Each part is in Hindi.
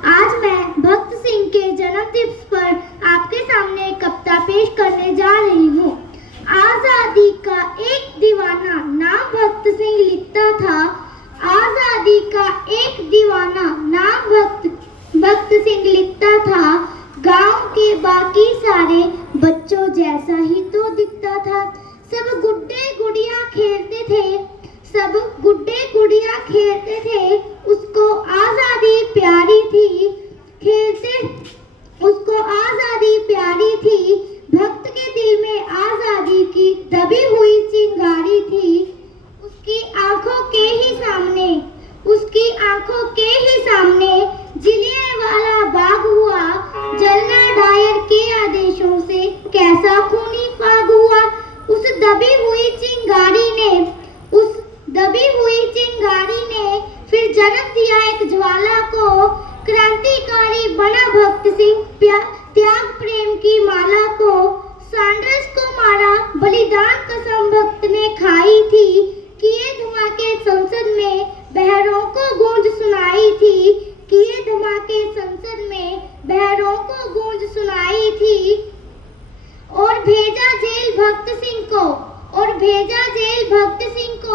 आज मैं भक्त सिंह के जन्म दिवस पर आपके सामने एक कविता पेश करने जा रही हूँ। आजादी का एक दीवाना नाम भक्त सिंह लिखता था। आजादी का एक दीवाना नाम भक्त सिंह लिखता था। गांव के बाकी सारे बच्चों जैसा ही तो दिखता था। सब गुड्डे गुड़िया खेलते थे, उसको आजादी प्यारी थी। भक्त के दिल में आजादी की दबी हुई चिंगारी थी। उसकी आंखों के ही सामने जलियांवाला बाग हुआ। जलना डायर के आदेशों से कैसा खूनी फाग हुआ। उस दबी हुई चिंगारी ने फिर जन्म दिया एक ज्वाला को। क्रांतिकारी बना भक्त सिंह, त्याग प्रेम की माला को। सांड्रस को मारा, बलिदान कसम भक्त ने खाई थी। किए धमाके संसद में, बहरों को गूंज सुनाई थी। किए धमाके संसद में, बहरों को गूंज सुनाई थी। और भेजा जेल भक्त सिंह को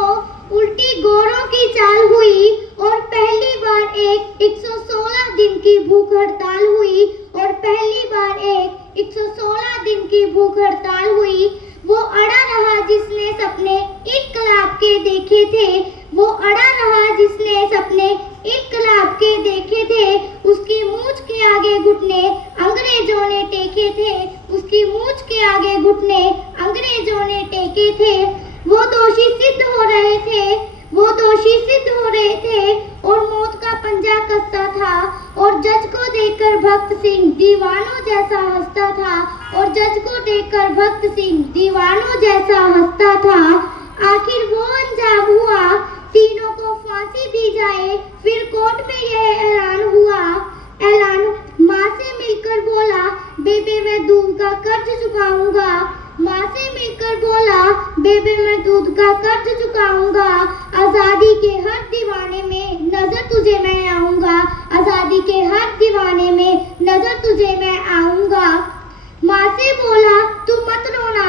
उल्टी गोरों की चाल हुई। और पहली बार एक 116 दिन की भूख हड़ताल हुई। और पहली बार एक 116 दिन की भूख हड़ताल हुई। वो अड़ा रहा जिसने सपने इनकलाब के देखे थे। वो अड़ा रहा जिसने सपने इनकलाब के देखे थे। उसकी मूंछ के आगे घुटने अंग्रेजों ने टेके थे। उसकी मूंछ के आगे घुटने अंग्रेजों ने टेके थे। वो दोषी सिद्ध हो रहे थे और मौत का पंजा कसता था। और जज को देखकर भक्त सिंह दीवानों जैसा हंसता था। और जज को देखकर भक्त सिंह दीवानों जैसा हंसता था। आखिर वो अंजाम हुआ, तीनों को फांसी दी जाए। फिर कोर्ट में यह ऐलान हुआ। माँ से मिलकर बोला, बेबे मैं दूध का कर्ज चुकाऊंगा। माँ से मिलकर बोला, बेबे मैं दूध का कर्ज चुकाऊंगा। आजादी के हर दीवाने में नजर तुझे मैं आऊंगा। आजादी के हर दीवाने में नजर तुझे मैं आऊंगा। माँ से बोला तू मत रोना,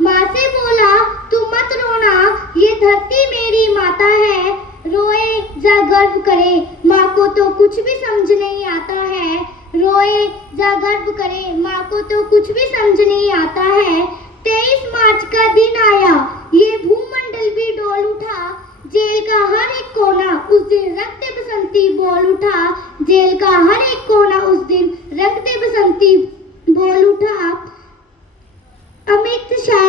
माँ से बोला तू मत रोना। ये धरती मेरी माता है, रोए जा गर्व करे, माँ को तो कुछ भी समझ नहीं आता है। रोए जा गर्व करे, माँ को तो कुछ भी समझ नहीं आता है। 23 मार्च का दिन आया, ये भूमंडल भी डोल उठा। जेल का हर एक कोना उस दिन रक्त बसंती बोल उठा। जेल का हर एक कोना उस दिन रक्त बसंती बोल उठा। अमित शाह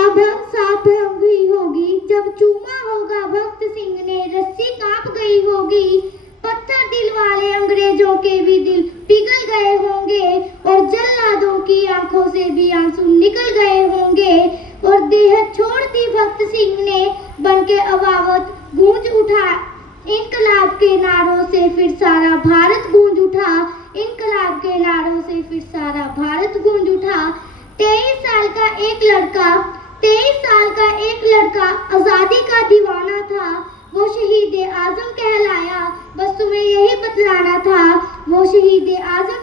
हुई होगी, जब चूमा होगा भक्त सिंह ने, रस्सी कांप गई होगी। पत्थर दिल वाले अंग्रेजों के भी दिल पिघल गए होंगे। और जल्लादों की आंखों से भी आंसू निकल गए होंगे। और देह छोड़ दी भक्त सिंह ने, बनके अवावत गूंज उठा। इनकलाब के नारों से फिर सारा भारत गूंज उठा। इनकलाब के नारों से फिर सारा भारत गूंज उठा। 23 साल का एक लड़का आजादी का दीवाना था। वो शहीद आजम कहलाया, बस तुम्हें यही बतलाना था। वो शहीद आजम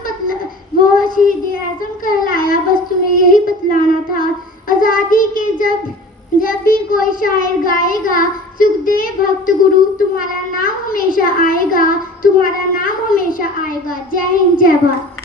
कहलाया, बस तुम्हें यही बतलाना था। आजादी के जब भी कोई शायर गाएगा, सुखदेव भक्त गुरु तुम्हारा नाम हमेशा आएगा। तुम्हारा नाम हमेशा आएगा। जय हिंद, जय भारत।